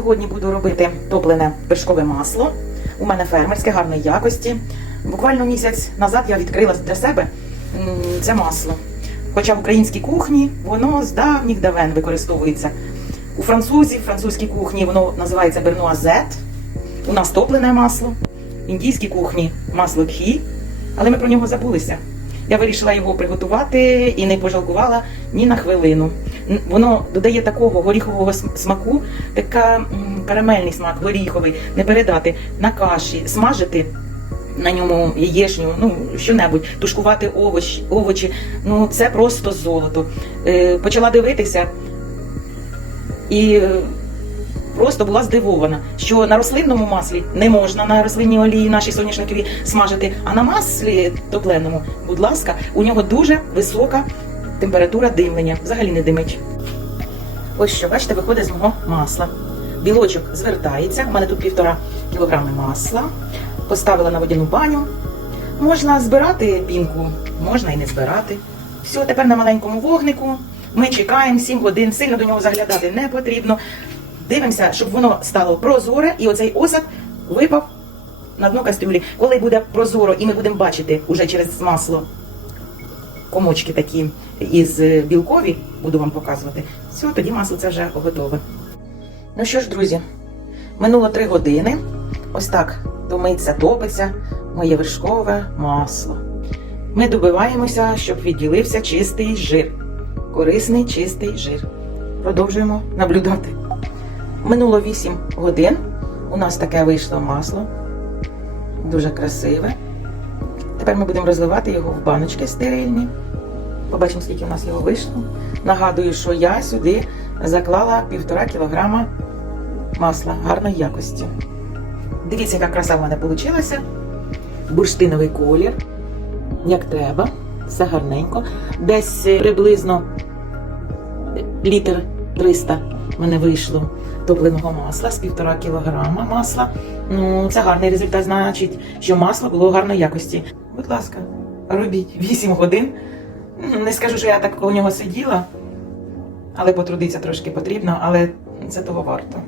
сьогодні буду робити топлене вершкове масло. У мене фермерське, гарної якості. Буквально місяць назад я відкрила для себе це масло. Хоча в українській кухні воно з давніх давен використовується. У французів, французькій кухні воно називається бернуазет. У нас топлене масло. В індійській кухні масло кхі, але ми про нього забулися. Я вирішила його приготувати і не пожалкувала ні на хвилину. Воно додає такого горіхового смаку, така карамельний смак, горіховий, не передати на каші, смажити на ньому яєшню, ну що-небудь, тушкувати овочі, овочі. Ну це просто золото. Е, почала дивитися і е, просто була здивована, що на рослинному маслі не можна на рослинній олії нашій соняшниковій смажити, а на маслі топленому, будь ласка, у нього дуже висока температура димлення, взагалі не димить. Ось що, бачите, виходить з мого масла. Білочок звертається, у мене тут півтора кілограми масла. Поставила на водяну баню. Можна збирати пінку, можна і не збирати. Все, тепер на маленькому вогнику. Ми чекаємо 7 годин, сильно до нього заглядати не потрібно. Дивимося, щоб воно стало прозоре, і оцей осад випав на дно кастрюлі. Коли буде прозоро, і ми будемо бачити уже через масло комочки такі із е, білкові, буду вам показувати. Все, тоді масло це вже готове. Ну що ж, друзі, минуло 3 години. Ось так томиться, топиться моє вершкове масло. Ми добиваємося, щоб відділився чистий жир. Корисний чистий жир. Продовжуємо наблюдати. Минуло 8 годин. У нас таке вийшло масло. Дуже красиве. Тепер ми будемо розливати його в баночки стерильні. Побачимо, скільки у нас його вийшло. Нагадую, що я сюди заклала півтора кілограма масла гарної якості. Дивіться, яка краса в мене вийшла. Бурштиновий колір, як треба, все гарненько. Десь приблизно літр 300 в мене вийшло топленого масла з півтора кілограма масла. Ну, це гарний результат, значить, що масло було гарної якості. Будь ласка, робіть 8 годин. Не скажу, що я так коло нього сиділа, але потрудитися трошки потрібно, але це того варто.